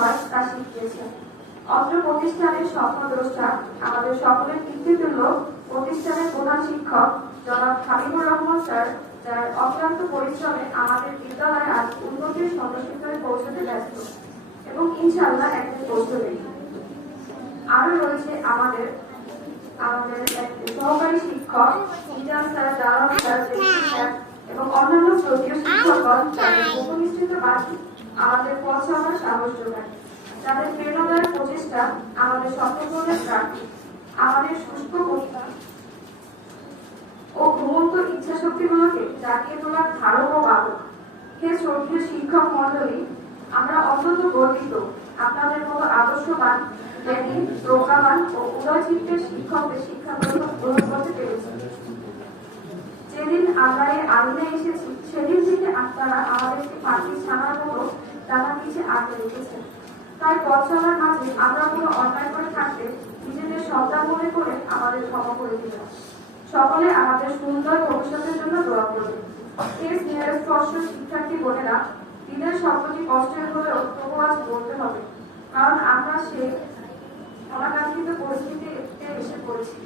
হয় তা শিখিয়েছেন। অত্র প্রতিষ্ঠানের স্বপ্নদ্রষ্টা আমাদের সকলের কীর্তিতুল্য প্রতিষ্ঠানের প্রধান শিক্ষক জনাব হাবিবুর রহমান স্যার, যার অক্লান্ত পরিশ্রমে আমাদের বিদ্যালয়ে আজ উন্নতির সর্বশিখরে পৌঁছতে ব্যস্ত এবং ইনশাআল্লাহ একদিন পৌঁছবে। আরো রয়েছে আমাদের সহকারী শিক্ষক ইজাজ স্যার, দারুন স্যার, স্যার এবং অন্যান্য শ্রদ্ধেয় শিক্ষকগণ, যাদের উপনিষ্ঠিত বাণী আমাদের পথ চলার সাহস যোগায়, যাদের প্রেরণাদায়ক প্রচেষ্টা আমাদের স্বপ্নপূরণের প্রার্থী, আমাদের শুষ্ক কবিতা ও ঘুমন্ত ইচ্ছা শক্তিগুলোকে জাগিয়ে তোলার ধারক ও বাহক। হে শ্রদ্ধেয় শিক্ষক মন্ডলী, আমরা অত্যন্ত গর্বিত আপনাদের মতো আদর্শবান, জ্ঞানী, প্রজ্ঞাবান ও উদয় চিত্তের শিক্ষকদের শিক্ষা গ্রহণ করতে পেরেছি। যেদিন আমরা এই আইনে এসেছি সেদিন থেকে আপনারা আমাদেরকে পাখি ছানার মতো ডানা পিছে আটকে রেখেছেন। তাই পথ চলার মাঝে আমরা কোনো অন্যায় করে থাকতে নিজেদের সন্তান মনে করে আমাদের ক্ষমা করে দিবেন। সকলে আমাদের সুন্দর ভবিষ্যতের জন্য দোয়া করবে। এই স্নেহের স্পর্শ শিক্ষার্থী বোনেরা, দিনের স্বপ্নটি কষ্টের হলেও তবু আজ বলতে হবে, কারণ আমরা সে অনাকাঙ্ক্ষিত পরিস্থিতিতে এসে পড়েছি।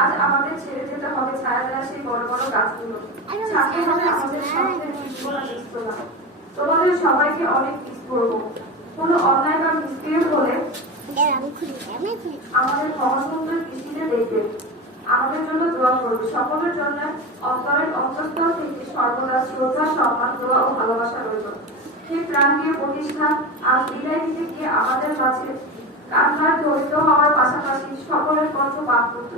আজ আমাদের ছেড়ে যেতে হবে ছায়া দেওয়া সেই বড় বড় গাছগুলো, ছাড়তে হবে আমাদের স্বপ্নের বীজগুলো বীজতলা। তোমাদের সবাইকে অনেক মিস করবো। কোনো অন্যায় বা মিসবিহেভ হলে আমাদের ক্ষমাসুন্দর দৃষ্টিতে দেখবে, আমাদের জন্য দোয়া করবে। সকলের জন্য অন্তরের অন্তঃস্থল থেকে সর্বদা শ্রদ্ধা, সম্মান, দোয়া ও ভালোবাসা রইল। সেই প্রাণীয় প্রতিষ্ঠান আজ বিদায় দিতে গিয়ে আমাদের কাছে কান্নার দরিদ্র হওয়ার পাশাপাশি সকলের কণ্ঠ পাঠপুত্র,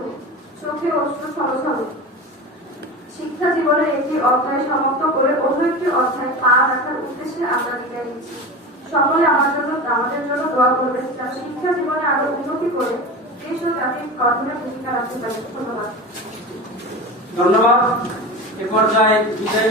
চোখে অশ্রু ছলছল। শিক্ষা জীবনের একটি অধ্যায় সমাপ্ত করে অন্য একটি অধ্যায় পা রাখার উদ্দেশ্যে আমরা বিদায় নিচ্ছি। সকলে আমাদের জন্য দোয়া করবেন, যারা শিক্ষা জীবনে আরো উন্নতি করে দেশ ও জাতির গঠনে ভূমিকা রাখতে পারে। ধন্যবাদ। এ পর্যায়ে বিদায়